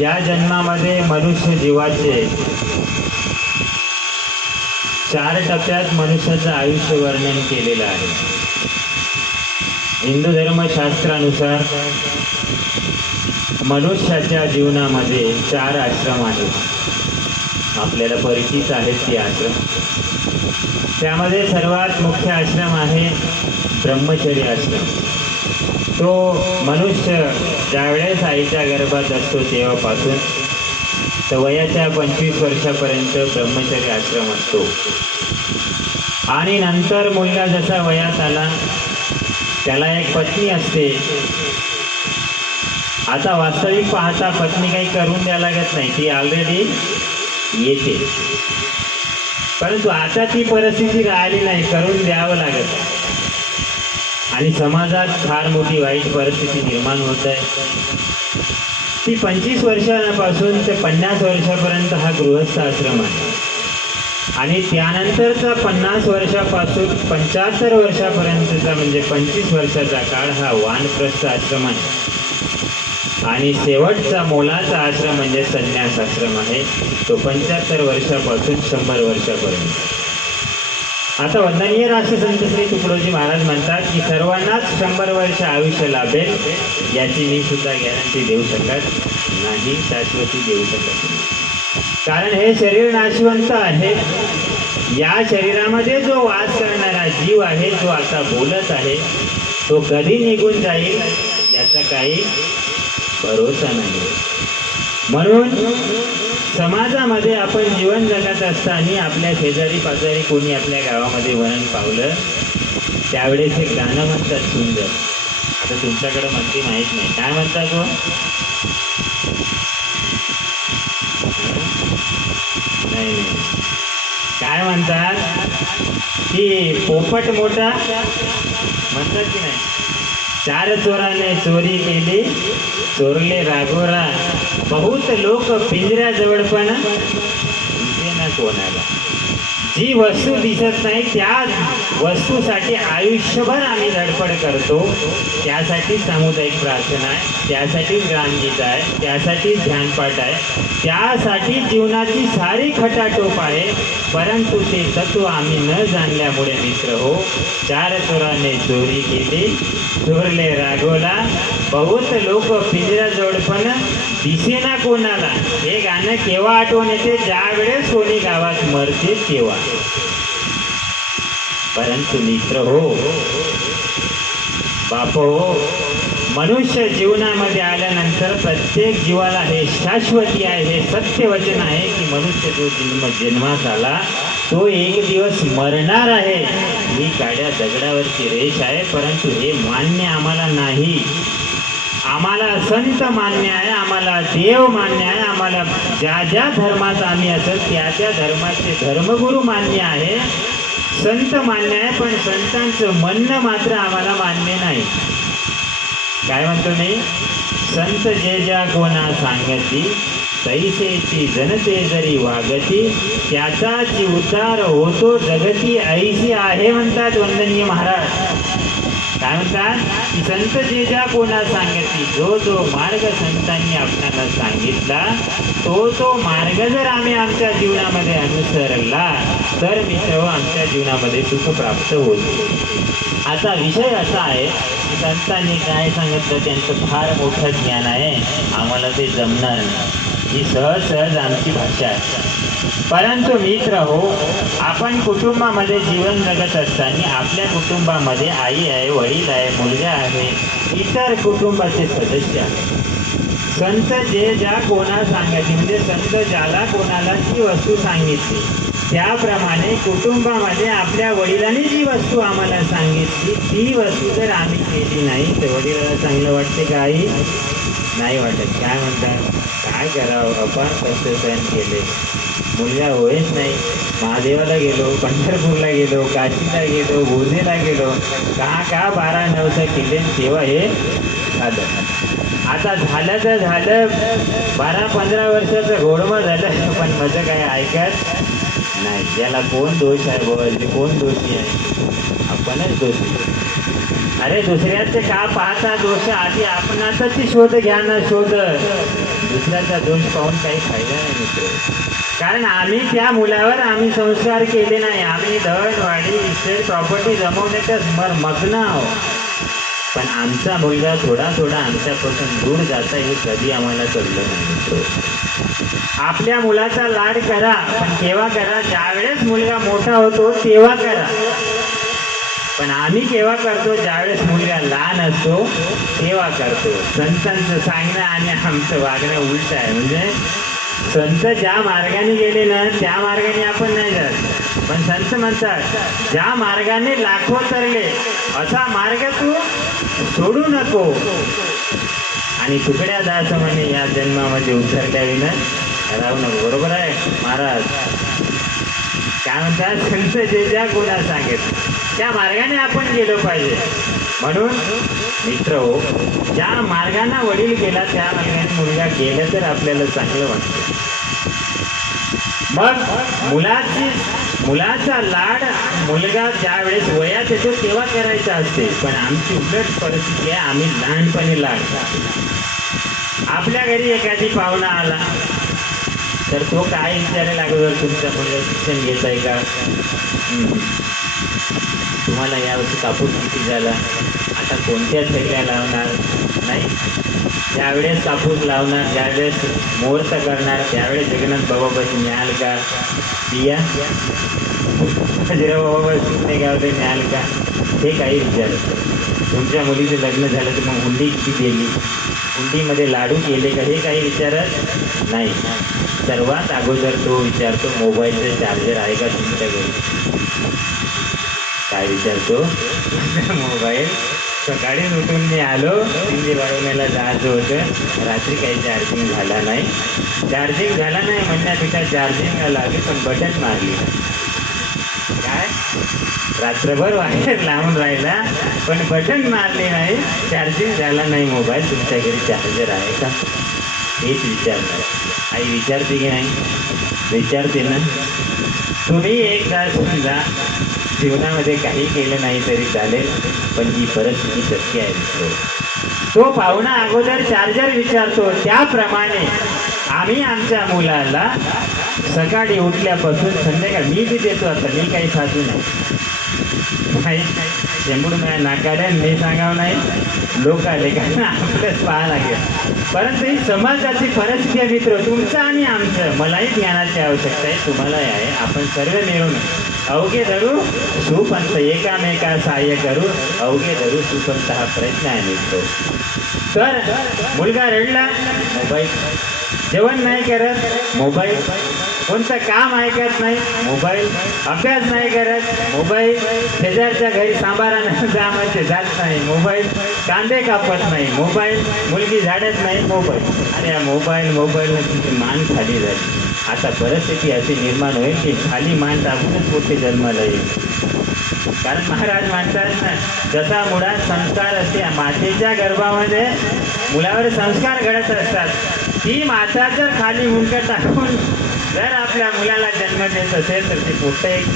या जन्मामध्ये मनुष्य जीवाचे चार टप्प्यात मनुष्याचं आयुष्य वर्णन केलेलं आहे. हिंदू धर्मशास्त्रानुसार मनुष्याच्या जीवनामध्ये चार आश्रम आहेत. आपल्याला परिचित आहेत ती आश्रम. त्यामध्ये सर्वात मुख्य आश्रम आहे ब्रह्मचर्य आश्रम. तो मनुष्य ज्यावेळेस आईच्या गर्भात असतो तेव्हापासून तर वयाच्या पंचवीस वर्षापर्यंत ब्रह्मचर्य आश्रम असतो. आणि नंतर मुलगा जसा वयात आला त्याला एक पत्नी असते. आता वास्तविक पाहता पत्नी काही करून द्या लागत नाही ती ऑलरेडी येते. परंतु आता ती परिस्थिती राहिली नाही करून द्यावं लागत. आणि समाजात फार मोठी वाईट परिस्थिती निर्माण होत आहे. ती पंचवीस वर्षापासून ते पन्नास वर्षापर्यंत हा गृहस्थ आश्रम आहे. आणि त्यानंतरचा पन्नास वर्षापासून पंच्याहत्तर वर्षापर्यंतचा म्हणजे पंचवीस वर्षाचा काळ हा वानप्रस्थ आश्रम आहे. आणि शेवटचा मोलाचा आश्रम म्हणजे संन्यास आश्रम आहे. तो पंच्याहत्तर वर्षापासून शंभर वर्षापर्यंत. आता वंदनीय राष्ट्रसंत श्री तुकडोजी महाराज म्हणतात की सर्वांनाच शंभर वर्ष आयुष्य लाभेल याची मी सुद्धा गॅरंटी देऊ शकत नाही शाश्वती देऊ शकत कारण हे शरीर नाशवंत आहे. या शरीरामध्ये जो वास करणारा जीव आहे जो आता बोलत आहे तो कधी निघून जाईल याचा काही भरोसा नाही. म्हणून समाजामध्ये आपण जीवन जगत असताना आपल्या शेजारी पाजारी कोणी आपल्या गावामध्ये वरण पावलं त्यावेळेस एक गाणं म्हणतात सुंदर. आता तुमच्याकडं म्हणते माहीत नाही. काय म्हणतात गो? नाही नाही. काय म्हणतात की पोपट मोठा? म्हणतात की नाही? चार चोराने चोरी केली. चोरले राघोरा. बहुत लोक पिंजऱ्याजवळ पण. कोणाला? जी वस्तू दिसत नाही त्या वस्तूसाठी आयुष्यभर आम्ही धडपड करतो. त्यासाठी सामुदायिक प्रार्थना आहे त्यासाठी ग्रामगीत आहे त्यासाठी ध्यानपाठ आहे त्यासाठी जीवनाची सारी खटाटोप आहे. परंतु ते तत्व आम्ही न जाणल्यामुळे मित्र हो चार चोराने चोरी केली चोरले रागोला बहुत लोक पिंजऱ्याजवळ पण दिसेना कोणाला. हे गाणं केव्हा आठवण येते? ज्या वेळेस कोणी गावात मरते तेव्हा. परंतु मित्र हो बाप हो मनुष्य जीवनामध्ये आल्यानंतर प्रत्येक जीवाला हे शाश्वती आहे हे सत्य वचन आहे की मनुष्य जो जन्म जन्मास आला तो एक दिवस मरणार आहे. ही गाड्या दगडावरची रेष आहे परंतु हे मान्य आम्हाला नाही. आम्हाला संत मान्य आहे आम्हाला देव मान्य आहे आम्हाला ज्या ज्या धर्मात आम्ही असत त्या त्या धर्माचे धर्मगुरू मान्य आहे. संत मान्य आहे पण संतांचं म्हणणं मात्र आम्हाला मान्य नाही. काय म्हणतो मी? संत जे ज्या कोणा सांगती तैसेची जनते जरी वागती त्याचाची उतार होतो जगती ऐशी आहे म्हणतात वंदनीय महाराज. काय म्हणतात संत जे ज्या कोणा सांगितली जो जो मार्ग संतांनी आपल्याला सांगितला तो तो मार्ग जर आम्ही आमच्या जीवनामध्ये अनुसरला तर मित्र आमच्या जीवनामध्ये सुख प्राप्त होईल. आता विषय असा आहे की संतांनी काय सांगितलं त्यांचं फार मोठं ज्ञान आहे आम्हाला ते जमणार नाही. ही सहज सहज आमची भाषा आहे. परंतु मित्र हो आपण कुटुंबामध्ये जीवन जगत असताना आपल्या कुटुंबामध्ये आई आहे वडील आहे मुलगा आहे इतर कुटुंबाचे सदस्य आहे संत जे ज्या कोणा सांगायचे म्हणजे संत ज्याला कोणाला ती वस्तू सांगितली त्याप्रमाणे कुटुंबामध्ये आपल्या वडिलांनी जी वस्तू आम्हाला सांगितली ती वस्तू जर आम्ही केली नाही तर वडिलाला चांगलं वाटते का आई? नाही वाटत. काय म्हणतात काय करावं? आपण कष्ट सहन केले. मुलगा होईच नाही. महादेवाला गेलो पंढरपूरला गेलो काशीला गेलो बोधेला गेलो. का का बारा नवसा केले? तेव्हा हे झालं. आता झालं तर झालं. बारा पंधरा वर्षाचं घोडमा झालं. पण माझं काय ऐकत नाही. याला कोण दोष आहे बोल कोण दोषी आहे? आपणच दोषी. अरे दुसऱ्याचे का पाहता दोष आधी आपणाचा ती शोध घ्या ना शोध. दुसऱ्याचा दोष पाहून काही फायदा नाही मित्र. कारण आम्ही त्या मुलावर आम्ही संस्कार केले नाही. आम्ही धन वाडी इस्टेट प्रॉपर्टी जमवण्याच्या मर मग्न आहोत. पण आमचा मुलगा थोडा थोडा आमच्यापासून दूर जाता हे कधी आम्हाला कळलं नाही मित्र. आपल्या मुलाचा लाड करा पण केव्हा करा? ज्यावेळेस मुलगा मोठा होतो तेव्हा करा. पण आम्ही केव्हा करतो? ज्यावेळेस मुलगा लहान असतो तेव्हा करतो. संतांचं सांगणं आणि आमचं वागणं उलट आहे. म्हणजे संत ज्या मार्गाने गेले ना त्या मार्गाने आपण नाही जात. पण संत म्हणतात ज्या मार्गाने लाखो तरले असा मार्ग तू सोडू नको. आणि तुकड्या दास म्हणे या जन्मामध्ये उतरल्या विना राहू नको. बरोबर आहे महाराज? काय म्हणतात? संत जे ज्या गुणा सांगेल. त्या मार्गाने आपण गेलो पाहिजे. म्हणून मित्र हो ज्या मार्गाने वडील गेला त्या मार्गाने मुलगा गेला तर आपल्याला चांगलं वाटतं. मग मुलाची मुलाचा लाड मुलगा ज्या वेळेस वयात येतो तेव्हा करायचा असते. पण आमची उलट परिस्थिती आहे आम्ही लहानपणी लाड आपल्या घरी एखादी पाहुणा आला तर तो काय विचारायला अगोदर तुमच्या मुलगा शिक्षण घेत आहे का तुम्हाला यावर्षी कापूस किती झाला? आता कोणत्या थैल्या लावणार? नाही? ज्यावेळेस कापूस लावणार ज्यावेळेस मुहूर्त करणार त्यावेळेस जगन्नाथ बाबापाशी मिळाल का? बिया? हजरा बाबापाशी नाही गावते मिळाल का? हे काही विचार तुमच्या मुलीचं लग्न झालं तर मग हुंडी किती गेली हुंडीमध्ये लाडू केले का? हे काही विचारत नाही. सर्वात अगोदर तो विचारतो मोबाईलचं चार्जर आहे का तुमच्या घरी? काय विचारतो मोबाईल. सकाळी उठून मी आलो. हिंदी वाढवण्याला जायचं होतं. रात्री काही चार्जिंग झाला नाही. चार्जिंग झाला नाही म्हणण्यापेक्षा चार्जिंग लागली पण बटन मारली. काय? रात्रभर वायर लावून राहिला पण बटन मारले नाही. चार्जिंग झाला नाही मोबाईल. तुमच्या घरी चार्जर आहे का? हेच विचारणार. आई विचारते की नाही? विचारते ना. तुम्ही एक तास समजा जीवनामध्ये काही केलं नाही तरी चालेल पण ही परिस्थिती शक्य आहे तो पाहुणा अगोदर चार्जर विचारतो त्याप्रमाणे आम्ही आमच्या मुलाला सकाळी उठल्यापासून संध्याकाळ मी बी देतो आता मी काही साधू नाही. नाही शेंबूड नाही नाकाड्या मी सांगावं नाही. लोक आले का? आपलंच पाहा लागेल. परंतु ही समाजाची परिस्थिती आहे मित्र तुमचं आणि आमचं. मलाही ज्ञानाची आवश्यकता आहे तुम्हालाही आहे. आपण सर्व मिळून अवघे धरू? सुपंत एकामेका सहाय्य करू अवघे धरू सुपंत हा प्रयत्न आहे निघतो तर मुलगा रडला मोबाईल. जेवण नाही करत मोबाईल. कोणतं काम ऐकत नाही मोबाईल. अभ्यास नाही करत मोबाईल. शेजारच्या घरी सांबारा जा जात नाही मोबाईल. कांदे कापत नाही मोबाईल. मुलगी झाडत नाही मोबाईल. आणि या मोबाईल मोबाईलनं तिची मान खाली जाते आता परिस्थिती अशी निर्माण होईल की खाली मान टाकूनच मोठे जन्माला येईल. कारण महाराज म्हणतात ना जसा मुळात संस्कार असते मातेच्या गर्भामध्ये मुलावर संस्कार घडत असतात. ती माता जर खाली मुंडकं टाकून जर आपल्या मुलाला जन्म देत असेल तर ती मोठं एक